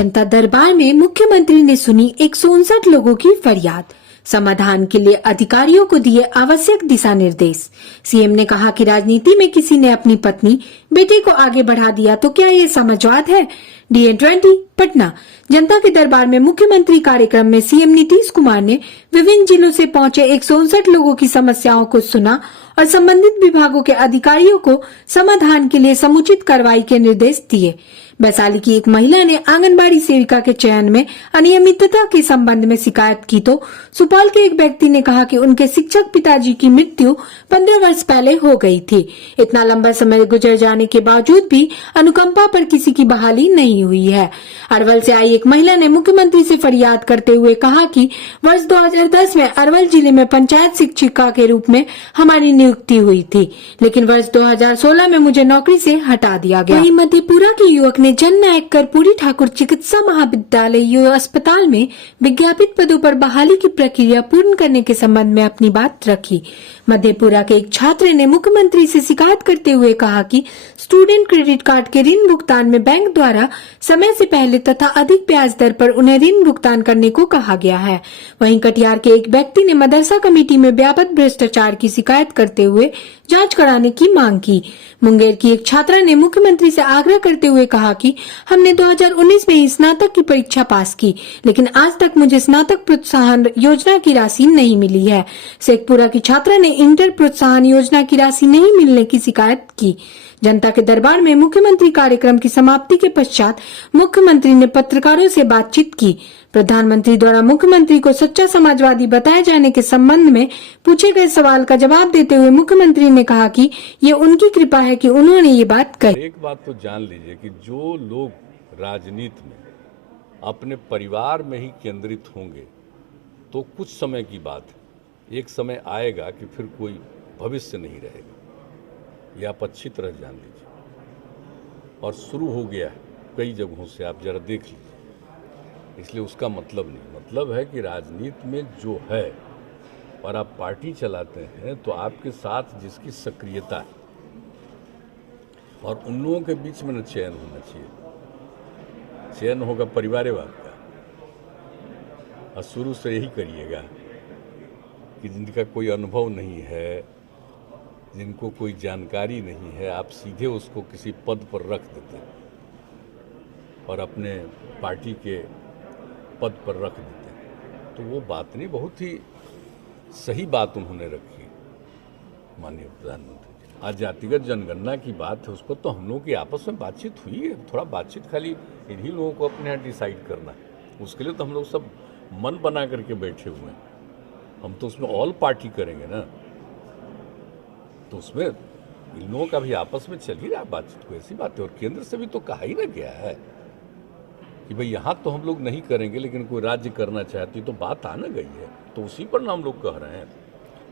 जनता दरबार में मुख्यमंत्री ने सुनी 159 लोगों की फरियाद। समाधान के लिए अधिकारियों को दिए आवश्यक दिशा निर्देश। सीएम ने कहा कि राजनीति में किसी ने अपनी पत्नी बेटे को आगे बढ़ा दिया तो क्या ये समाजवाद है। DN20 पटना। जनता के दरबार में मुख्यमंत्री कार्यक्रम में सीएम नीतीश कुमार ने विभिन्न जिलों से पहुंचे 159 लोगों की समस्याओं को सुना और संबंधित विभागों के अधिकारियों को समाधान के लिए समुचित कार्रवाई के निर्देश दिए। वैशाली की एक महिला ने आंगनबाड़ी सेविका के चयन में अनियमितता के संबंध में शिकायत की तो सुपौल के एक व्यक्ति ने कहा कि उनके शिक्षक पिताजी की मृत्यु 15 वर्ष पहले हो गई थी। इतना लंबा समय गुजर जाने के बावजूद भी अनुकंपा पर किसी की बहाली नहीं हुई है। अरवल से आई एक महिला ने मुख्यमंत्री से फरियाद करते हुए कहा कि वर्ष 2010 में अरवल जिले में पंचायत शिक्षिका के रूप में हमारी नियुक्ति हुई थी, लेकिन वर्ष 2016 में मुझे नौकरी से हटा दिया गया। वहीं मधेपुरा के युवक ने जननायक कर्पूरी ठाकुर चिकित्सा महाविद्यालय अस्पताल में विज्ञापित पदों पर बहाली की प्रक्रिया पूर्ण करने के संबंध में अपनी बात रखी। मधेपुरा के एक छात्र ने मुख्यमंत्री से शिकायत करते हुए कहा कि स्टूडेंट क्रेडिट कार्ड के ऋण भुगतान में बैंक द्वारा समय से पहले तथा अधिक ब्याज दर पर उन्हें ऋण भुगतान करने को कहा गया है। वहीं कटिहार के एक व्यक्ति ने मदरसा कमेटी में व्यापक भ्रष्टाचार की शिकायत करते हुए जांच कराने की मांग की। मुंगेर की एक छात्रा ने मुख्यमंत्री से आग्रह करते हुए कहा कि हमने 2019 में ही स्नातक की परीक्षा पास की, लेकिन आज तक मुझे स्नातक प्रोत्साहन योजना की राशि नहीं मिली है। शेखपुरा की छात्रा ने इंटर प्रोत्साहन योजना की राशि नहीं मिलने की शिकायत की। जनता के दरबार में मुख्यमंत्री कार्यक्रम की समाप्ति के पश्चात मुख्यमंत्री ने पत्रकारों से बातचीत की। प्रधानमंत्री द्वारा मुख्यमंत्री को सच्चा समाजवादी बताए जाने के संबंध में पूछे गए सवाल का जवाब देते हुए मुख्यमंत्री ने कहा कि ये उनकी कृपा है कि उन्होंने ये बात कही। एक बात तो जान लीजिए कि जो लोग राजनीति में अपने परिवार में ही केंद्रित होंगे तो कुछ समय की बात है, एक समय आएगा कि फिर कोई भविष्य नहीं रहेगा। ये आप अच्छी तरह जान लीजिए और शुरू हो गया है कई जगहों से, आप जरा देख लीजिए। इसलिए उसका मतलब नहीं, मतलब है कि राजनीति में जो है और आप पार्टी चलाते हैं तो आपके साथ जिसकी सक्रियता है और उन लोगों के बीच में न चयन होना चाहिए। चयन होगा परिवारवाद का और शुरू से यही करिएगा कि जिनका कोई अनुभव नहीं है, जिनको कोई जानकारी नहीं है, आप सीधे उसको किसी पद पर रख देते हैं और अपने पार्टी के पद पर रख देते हैं। तो वो बात नहीं, बहुत ही सही बात उन्होंने रखी माननीय प्रधानमंत्री। आज जातिगत जनगणना की बात है, उस पर तो हम लोगों की आपस में बातचीत हुई है। थोड़ा बातचीत खाली इन्हीं लोगों को अपने यहाँ डिसाइड करना है, उसके लिए तो हम लोग सब मन बना करके बैठे हुए हैं। हम तो उसमें ऑल पार्टी करेंगे ना, तो उसमें इन लोगों का भी आपस में चल ही रहा बातचीत, कोई ऐसी बात है। और केंद्र से भी तो कहा ही ना गया है कि भाई यहाँ तो हम लोग नहीं करेंगे, लेकिन कोई राज्य करना चाहती तो बात आ ना गई है। तो उसी पर ना हम लोग कह रहे हैं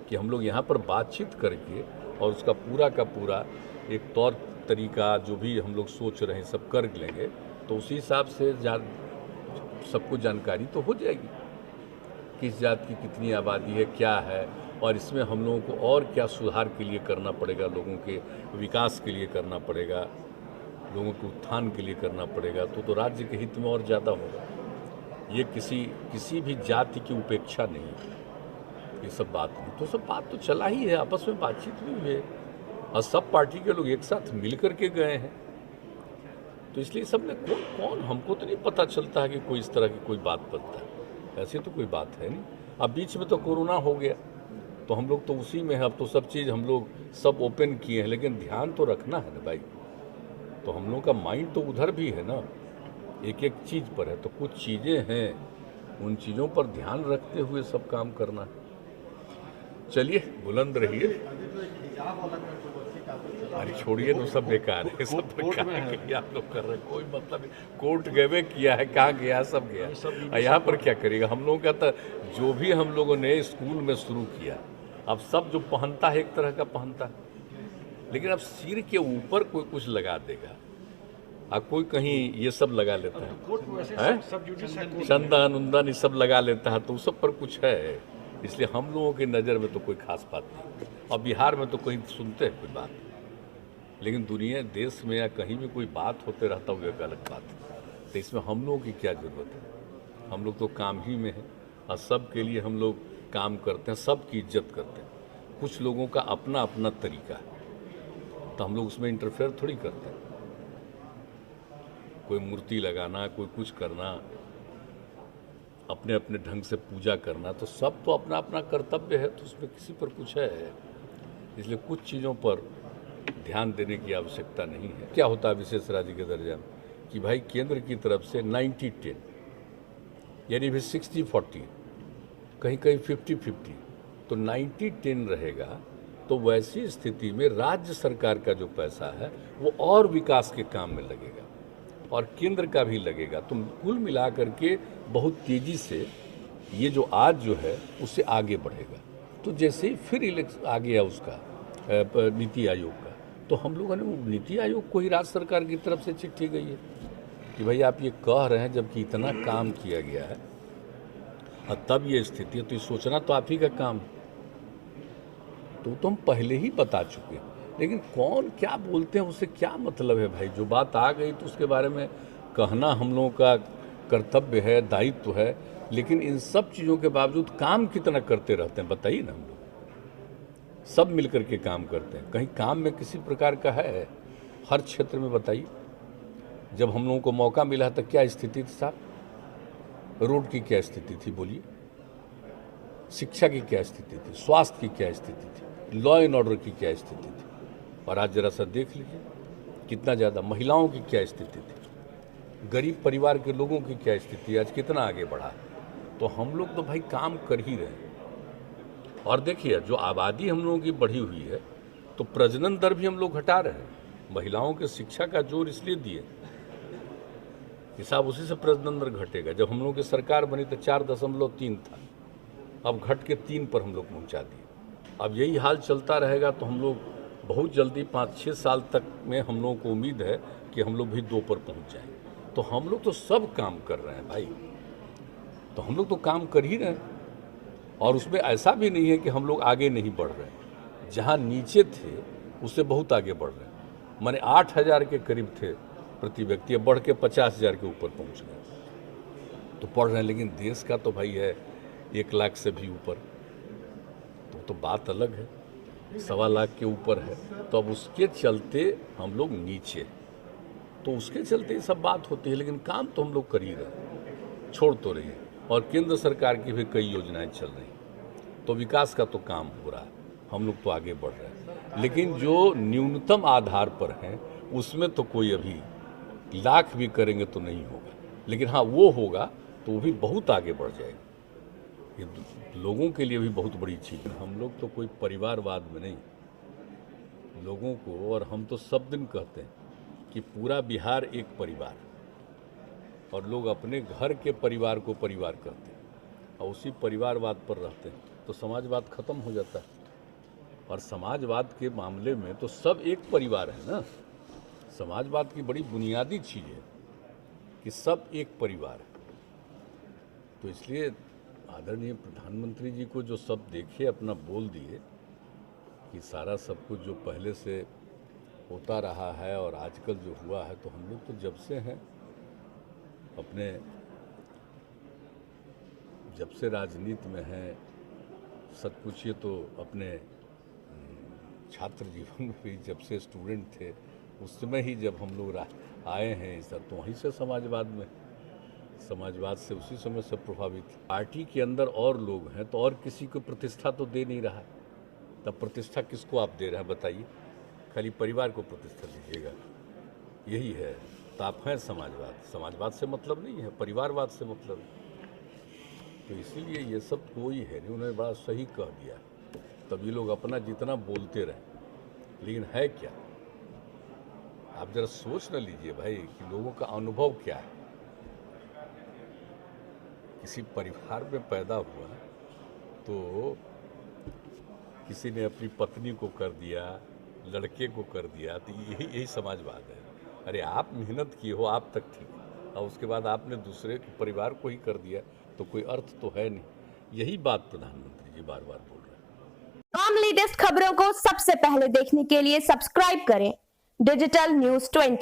कि हम लोग यहाँ पर बातचीत करके और उसका पूरा का पूरा एक तौर तरीका जो भी हम लोग सोच रहे हैं सब कर लेंगे, तो उसी हिसाब से सबको जानकारी तो हो जाएगी किस जात की कितनी आबादी है, क्या है, और इसमें हम लोगों को और क्या सुधार के लिए करना पड़ेगा, लोगों के विकास के लिए करना पड़ेगा, लोगों के उत्थान के लिए करना पड़ेगा। तो राज्य के हित में और ज़्यादा होगा। ये किसी भी जाति की उपेक्षा नहीं है, ये सब बात नहीं। तो सब बात तो चला ही है, आपस में बातचीत भी हुई है और सब पार्टी के लोग एक साथ मिल करके गए हैं। तो इसलिए सब ने कौन हमको तो नहीं पता चलता है कि कोई इस तरह की कोई बात बनता है, ऐसी तो कोई बात है नहीं। अब बीच में तो कोरोना हो गया तो हम लोग तो उसी में है। अब तो सब चीज़ हम लोग सब ओपन किए हैं, लेकिन ध्यान तो रखना है ना भाई। तो हम लोग का माइंड तो उधर भी है ना, एक एक चीज़ पर है। तो कुछ चीज़ें हैं, उन चीज़ों पर ध्यान रखते हुए सब काम करना है। चलिए बुलंद रहिए। अरे छोड़िए तो, सब बेकार है, सब बेकार है। आप लोग कर रहे हैं, कोई मतलब नहीं। कोर्ट गए किया है, कहाँ गया, सब गया। यहाँ पर क्या करेगा हम लोगों का? तो जो भी हम लोगों ने स्कूल में शुरू किया, अब सब जो पहनता है एक तरह का पहनता है, लेकिन अब सिर के ऊपर कोई कुछ लगा देगा, अब कोई कहीं ये सब लगा लेता है, चंदन उंदन ये सब लगा लेता है, तो उस सब पर कुछ है। इसलिए हम लोगों की नज़र में तो कोई खास बात नहीं। और बिहार में तो कहीं सुनते हैं कोई बात, लेकिन दुनिया देश में या कहीं भी कोई बात होते रहता है, वो एक अलग बात है। तो इसमें हम लोगों की क्या ज़रूरत है? हम लोग तो काम ही में हैं और सब के लिए हम लोग काम करते हैं, सबकी इज्जत करते हैं। कुछ लोगों का अपना अपना तरीका है, तो हम लोग उसमें इंटरफेयर थोड़ी करते हैं। कोई मूर्ति लगाना, कोई कुछ करना, अपने अपने ढंग से पूजा करना, तो सब तो अपना अपना कर्तव्य है, तो उसमें किसी पर कुछ है। इसलिए कुछ चीज़ों पर ध्यान देने की आवश्यकता नहीं है। क्या होता है विशेष राज्य के दर्जा में कि भाई केंद्र की तरफ से 90-10 यानी भी 60-40, कहीं कहीं 50-50, तो 90-10 रहेगा। तो वैसी स्थिति में राज्य सरकार का जो पैसा है वो और विकास के काम में लगेगा और केंद्र का भी लगेगा। तो कुल मिला करके बहुत तेज़ी से ये जो आज जो है उससे आगे बढ़ेगा। तो जैसे ही फिर इलेक्शन आ गया उसका नीति आयोग का, तो हम लोगों ने वो नीति आयोग को ही राज्य सरकार की तरफ से चिट्ठी गई है कि भाई आप ये कह रहे हैं जबकि इतना काम किया गया है और तब ये स्थिति है, तो ये सोचना तो आप ही का काम है। तो हम पहले ही बता चुके हैं, लेकिन कौन क्या बोलते हैं उससे क्या मतलब है भाई? जो बात आ गई तो उसके बारे में कहना हम लोगों का कर्तव्य है, दायित्व है, लेकिन इन सब चीज़ों के बावजूद काम कितना करते रहते हैं बताइए ना। हम लोग सब मिलकर के काम करते हैं, कहीं काम में किसी प्रकार का है? हर क्षेत्र में बताइए। जब हम लोगों को मौका मिला तो क्या स्थिति थी साहब? रोड की क्या स्थिति थी बोलिए? शिक्षा की क्या स्थिति थी? स्वास्थ्य की क्या स्थिति थी? लॉ एंड ऑर्डर की क्या स्थिति थी? और आज जरा सा देख लीजिए कितना ज़्यादा महिलाओं की क्या स्थिति थी, गरीब परिवार के लोगों की क्या स्थिति, आज कितना आगे बढ़ा। तो हम लोग तो भाई काम कर ही रहे हैं। और देखिए जो आबादी हम लोगों की बढ़ी हुई है तो प्रजनन दर भी हम लोग घटा रहे हैं। महिलाओं के शिक्षा का जोर इसलिए दिए कि साहब उसी से प्रजनन दर घटेगा। जब हम लोगों की सरकार बनी तो 4.3 था, अब घट के 3 पर हम लोग पहुंचा दिए। अब यही हाल चलता रहेगा तो हम लोग बहुत जल्दी 5-6 साल तक में हम लोगों को उम्मीद है कि हम लोग भी 2 पर पहुंच जाएंगे। तो हम लोग तो सब काम कर रहे हैं भाई, तो हम लोग तो काम कर ही रहे हैं। और उसमें ऐसा भी नहीं है कि हम लोग आगे नहीं बढ़ रहे हैं, जहाँ नीचे थे उससे बहुत आगे बढ़ रहे हैं। माने 8,000 के करीब थे प्रति व्यक्ति, अब बढ़ के 50,000 के ऊपर पहुंच गए, तो पढ़ रहे हैं। लेकिन देश का तो भाई है 1 लाख से भी ऊपर, तो बात अलग है, 1.25 लाख के ऊपर है। तो अब उसके चलते हम लोग नीचे, तो उसके चलते ये सब बात होती है। लेकिन काम तो हम लोग कर ही रहे, छोड़ तो रही है। और केंद्र सरकार की भी कई योजनाएं चल रही, तो विकास का तो काम हो रहा है, हम लोग तो आगे बढ़ रहे हैं। लेकिन जो न्यूनतम आधार पर हैं उसमें तो कोई अभी लाख भी करेंगे तो नहीं होगा, लेकिन हाँ वो होगा तो वो भी बहुत आगे बढ़ जाएगा। ये लोगों के लिए भी बहुत बड़ी चीज़ है। हम लोग तो कोई परिवारवाद में नहीं, लोगों को, और हम तो सब दिन कहते हैं कि पूरा बिहार एक परिवार, और लोग अपने घर के परिवार को परिवार कहते हैं और उसी परिवारवाद पर रहते हैं, तो समाजवाद खत्म हो जाता है। और समाजवाद के मामले में तो सब एक परिवार है ना। समाजवाद की बड़ी बुनियादी चीज़ है कि सब एक परिवार है। तो इसलिए आदरणीय प्रधानमंत्री जी को जो सब देखे अपना बोल दिए कि सारा सब कुछ जो पहले से होता रहा है और आजकल जो हुआ है, तो हम लोग तो जब से हैं अपने, जब से राजनीति में हैं, सच पूछिए तो अपने छात्र जीवन में भी जब से स्टूडेंट थे उस समय ही जब हम लोग आए हैं सर, तो वहीं से समाजवाद से उसी समय से प्रभावित। पार्टी के अंदर और लोग हैं तो और किसी को प्रतिष्ठा तो दे नहीं रहा है, तब प्रतिष्ठा किसको आप दे रहे हैं बताइए? खाली परिवार को प्रतिष्ठा दीजिएगा, यही है। तो आप हैं समाजवाद से मतलब नहीं है, परिवारवाद से मतलब है। तो इसीलिए ये सब कोई है नहीं, उन्होंने बड़ा सही कह दिया। तब ये लोग अपना जितना बोलते रहे, लेकिन है क्या? आप जरा सोच न लीजिए भाई कि लोगों का अनुभव क्या है। किसी परिवार में पैदा हुआ तो किसी ने अपनी पत्नी को कर दिया, लड़के को कर दिया, तो यही समाजवाद है। अरे आप मेहनत किए हो, आप तक ठीक, और उसके बाद आपने दूसरे के परिवार को ही कर दिया, तो कोई अर्थ तो है नहीं। यही बात प्रधानमंत्री जी बार बार बोल रहे हैं। तमाम लेटेस्ट खबरों को सबसे पहले देखने के लिए सब्सक्राइब करें डिजिटल न्यूज़ 20।